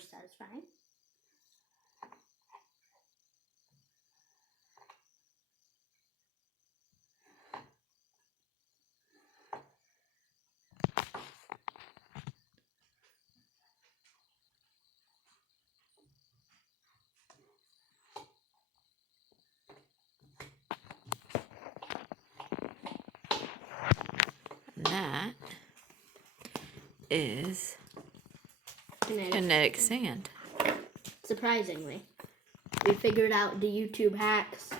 satisfying. That is Kinetic. kinetic sand. Surprisingly, we figured out the YouTube hacks